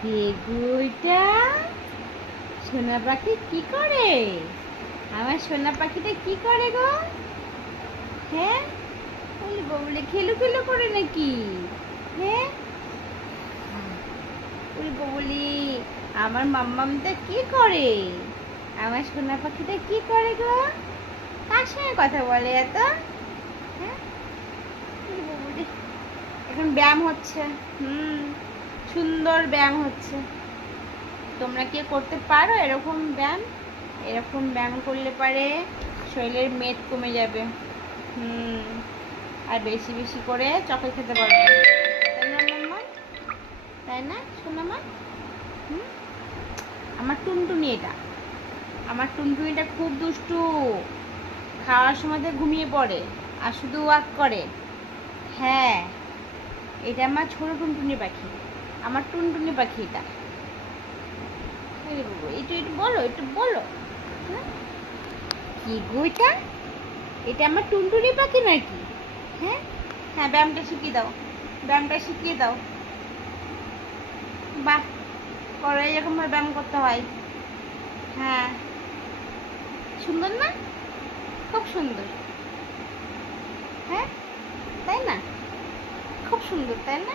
কে গো এটা? সোনা পাখি কি করে? আমার সোনা পাখিটা কি করে গো? হ্যাঁ, বলি বলি খেলু খেলু করে নাকি? হ্যাঁ, বলি বলি আমার মাম্মামটা কি করে? আমার সোনা পাখিটা কি করে গো? কার সঙ্গে কথা বলে এত? হ্যাঁ, বলি বলি এখন ব্যায়াম হচ্ছে। সুন্দর ব্যায়াম হচ্ছে। তোমরা কি করতে পারো এরকম ব্যায়াম? এরকম ব্যায়াম করলে পারে শরীরের মেদ কমে যাবে। আর বেশি বেশি করে চকলেট খেতে পারবে, তাই না মাম্মা? তাই না সোনামা? আমার টুনটুনি এটা, আমার টুনটুনিটা খুব দুষ্টু। খাওয়ার সময় ঘুমিয়ে পড়ে আর শুধু ওয়াক করে। হ্যাঁ, এটা আমার ছোট টুনটুনি পাখি, আমার টুনটুনি পাখি এটা। একটু একটু বলো, একটু বলো। কি গো এটা? এটা আমার টুনটুনি পাখি নাকি? হ্যাঁ, হ্যাঁ, ব্যায়ামটা শিখিয়ে দাও, ব্যায়ামটা শিখিয়ে দাও। বাহ, করো এরকম ভাবে ব্যায়াম করতে হয়। হ্যাঁ, সুন্দর না? খুব সুন্দর। হ্যাঁ, তাই না? খুব সুন্দর, তাই না?